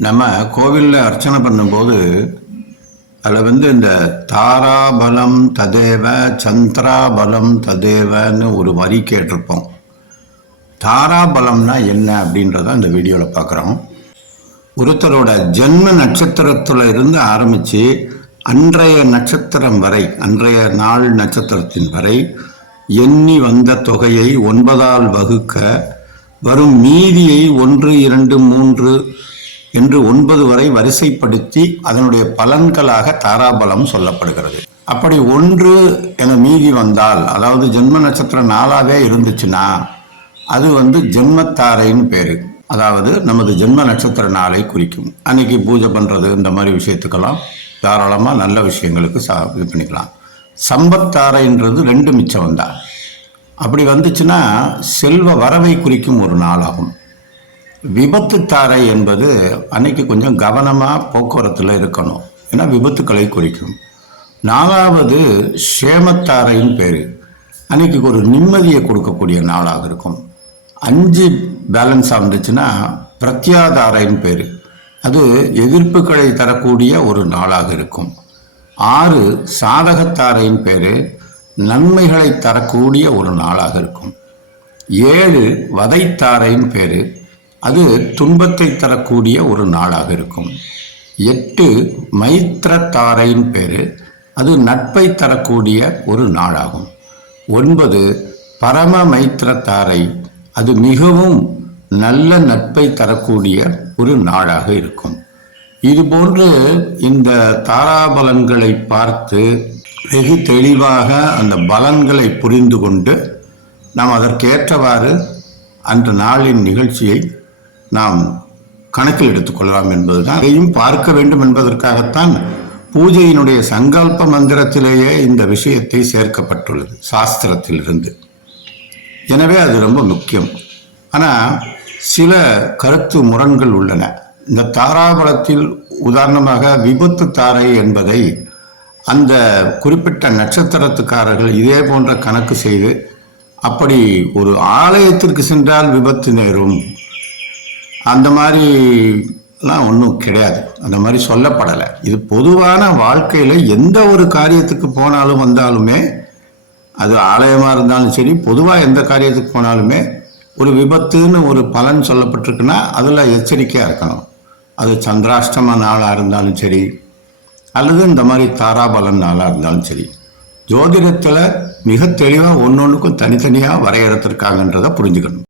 நம்ம கோவிலில் அர்ச்சனை பண்ணும்போது அதில் வந்து இந்த தாராபலம் ததேவ சந்திராபலம் ததேவன்னு ஒரு வரி கேட்டிருப்போம். தாராபலம்னா என்ன அப்படின்றத அந்த வீடியோவில் பார்க்குறோம் ஒருத்தரோட ஜென்ம நட்சத்திரத்தில் இருந்து ஆரம்பித்து அன்றைய நட்சத்திரம் வரை அன்றைய நாள் நட்சத்திரத்தின் வரை எண்ணி வந்த தொகையை ஒன்பதால் வகுக்க வரும் மீதியை ஒன்று இரண்டு மூன்று என்று ஒன்பது வரை வரிசைப்படுத்தி அதனுடைய பலன்களாக தாராபலம் சொல்லப்படுகிறது. அப்படி ஒன்று என மீதி வந்தால் அதாவது ஜென்ம நட்சத்திரம் நாளாகவே இருந்துச்சுன்னா அது வந்து ஜென்மத்தாரைன்னு பேரு. அதாவது நமது ஜென்ம நட்சத்திர நாளை குறிக்கும். அன்னைக்கு பூஜை பண்ணுறது இந்த மாதிரி விஷயத்துக்கெல்லாம் தாராளமாக நல்ல விஷயங்களுக்கு சா இது பண்ணிக்கலாம். சம்பத்தாரைன்றது ரெண்டு மிச்சம் தான் அப்படி வந்துச்சுன்னா செல்வ வரவை குறிக்கும் ஒரு நாளாகும். விபத்து தாரை என்பது அன்னைக்கு கொஞ்சம் கவனமாக போக்குவரத்தில் இருக்கணும். ஏன்னா விபத்துக்களை குறிக்கும். நாலாவது சேமத்தாரைன்னு பேர். அன்னைக்கு ஒரு நிம்மதியை கொடுக்கக்கூடிய நாளாக இருக்கும். அஞ்சு பேலன்ஸாக வந்துச்சுன்னா பிரத்யாதாரைன்னு பேர். அது எதிர்ப்புகளை தரக்கூடிய ஒரு நாளாக இருக்கும். ஆறு சாதகத்தாரையின் பேர். நன்மைகளை தரக்கூடிய ஒரு நாளாக இருக்கும். ஏழு வதைத்தாரையின் பேர். அது துன்பத்தை தரக்கூடிய ஒரு நாளாக இருக்கும். எட்டு மைத்திரத்தாரையின் பேர். அது நட்பை தரக்கூடிய ஒரு நாளாகும். ஒன்பது பரம மைத்திரத்தாரை அது மிகவும் நல்ல நட்பை தரக்கூடிய ஒரு நாளாக இருக்கும். இதுபோன்று இந்த தாராபலன்களை பார்த்து வெகு தெளிவாக அந்த பலன்களை புரிந்து கொண்டு நாம் அதற்கேற்றவாறு அன்று நாளின் நிகழ்ச்சியை நாம் கணக்கில் எடுத்துக்கொள்ளலாம் என்பதுதான். அதையும் பார்க்க வேண்டும் என்பதற்காகத்தான் பூஜையினுடைய சங்கல்ப மந்திரத்திலேயே இந்த விஷயத்தை சேர்க்கப்பட்டுள்ளது சாஸ்திரத்திலிருந்து. எனவே அது ரொம்ப முக்கியம். ஆனால் சில கருத்து முரண்கள் உள்ளன. இந்த தாராபலத்தில் உதாரணமாக விபத்து தாரை என்பதை அந்த குறிப்பிட்ட நட்சத்திரத்துக்காரர்கள் இதே போன்ற கணக்கு செய்து அப்படி ஒரு ஆலயத்திற்கு சென்றால் விபத்து நேரும் அந்த மாதிரிலாம் ஒன்றும் கிடையாது. அந்த மாதிரி சொல்லப்படலை. இது பொதுவான வாழ்க்கையில் எந்த ஒரு காரியத்துக்கு போனாலும் வந்தாலுமே அது ஆலயமாக இருந்தாலும் சரி பொதுவாக எந்த காரியத்துக்கு போனாலுமே ஒரு விபத்துன்னு ஒரு பலன் சொல்லப்பட்டிருக்குன்னா அதில் எச்சரிக்கையாக இருக்கணும். அது சந்திராஷ்டம நாளாக இருந்தாலும் சரி அல்லது இந்த மாதிரி தாராபலன் நாளாக இருந்தாலும் சரி. ஜோதிடத்தில் மிக தெளிவாக ஒன்று ஒன்றுக்கும் தனித்தனியாக வரையறுத்திருக்காங்கன்றதை புரிஞ்சுக்கணும்.